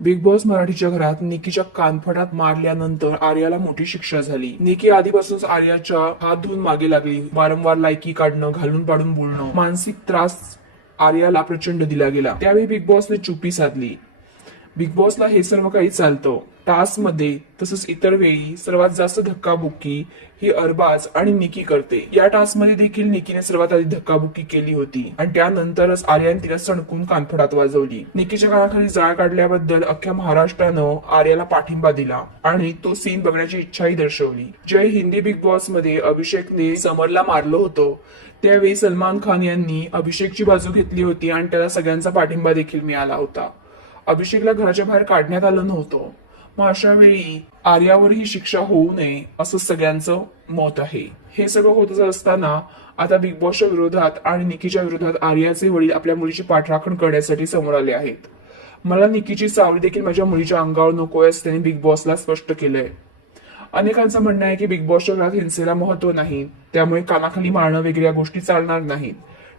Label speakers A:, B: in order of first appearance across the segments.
A: Big boss मराठीच्या घरात निकीच्या कानफडात मारल्यानंतर आर्याला मोठी शिक्षा झाली. निकी आधीपासूनच आर्याच्या हात धुवून मागे लागली. वारंवार लायकी काढणं घालून पाडून बोलणं मानसिक त्रास आर्याला प्रचंड दिला गेला. त्यावेळी बिग बॉसने चुप्पी साधली. बिग बॉसला हे सर्व काही चालतं. टास्कमध्ये तसंच इतर वेळी सर्वात जास्त धक्काबुक्की ही अरबाज आणि निकी करते. या टास्कमध्ये देखील निकीने सर्वात आधी धक्काबुक्की केली होती आणि त्यानंतरच आर्याने तिला सणकून कानफडात वाजवली. निकीच्या कानाखाली जाळ काढल्याबद्दल अख्ख्या महाराष्ट्रानं आर्याला पाठिंबा दिला आणि तो सीन बघण्याची इच्छाही दर्शवली. जय हिंदी बिग बॉसमध्ये अभिषेकने समरला मारलं होतं त्यावेळी सलमान खान यांनी अभिषेकची बाजू घेतली होती आणि त्याला सगळ्यांचा पाठिंबा देखील मिळाला होता. अभिषेकला घराच्या बाहेर काढण्यात आलं नव्हतं. मग अशा वेळी आर्यावर ही शिक्षा होऊ नये असं सगळ्यांचं मत आहे. हे सगळं होत असताना आता बिग बॉसच्या विरोधात आणि निकीच्या विरोधात आर्याचे वडील आपल्या मुलीची पाठराखण करण्यासाठी समोर आले आहेत. मला निकीची सावली देखील माझ्या मुलीच्या अंगावर नकोय असं त्यांनी बिग बॉसला स्पष्ट केलंय. अनेकांचं म्हणणं आहे की बिग बॉसच्या घरात हिंसेला महत्त्व नाही. त्यामुळे कानाखाली मारणं वगैरे या गोष्टी चालणार नाहीत.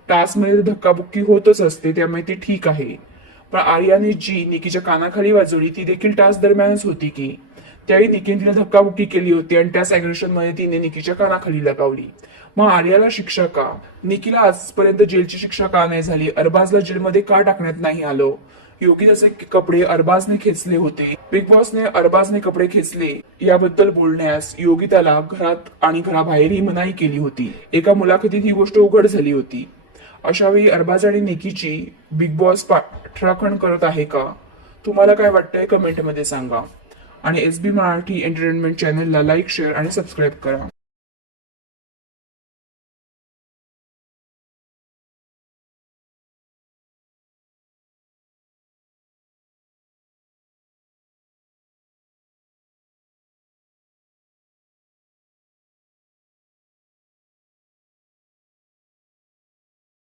A: टास्कमध्ये धक्काबुक्की होतच असते त्यामुळे ते ठीक आहे. पण आर्याने जी निकीच्या कानाखाली वाजवली ती देखील टास्क दरम्यानच होती की त्यावेळी निकीने तिला धक्काबुक्की केली होती आणि त्याच अग्रेशनमध्ये तिने निकीच्या कानाखाली लगावली. मग आर्याला शिक्षा का? निकीला आजपर्यंत जेलची शिक्षा का नाही झाली? अरबाजला जेलमध्ये का टाकण्यात नाही आलं? जसे कपडे अरबाजने खेचले होते बिग बॉसने अरबाजने कपडे खेचले याबद्दल बोलण्यास योगिताला घरात आणि घराबाहेरही मनाई केली होती. एका मुलाखतीत ही गोष्ट उघड झाली होती. अशावेळी अरबाज आणि निकीची बिग बॉस पाठराखण करत आहे का? तुम्हाला काय वाटतंय? कमेंटमध्ये सांगा. आणि एस बी मराठी एंटरटेनमेंट चॅनलला लाईक शेअर आणि सबस्क्राईब करा.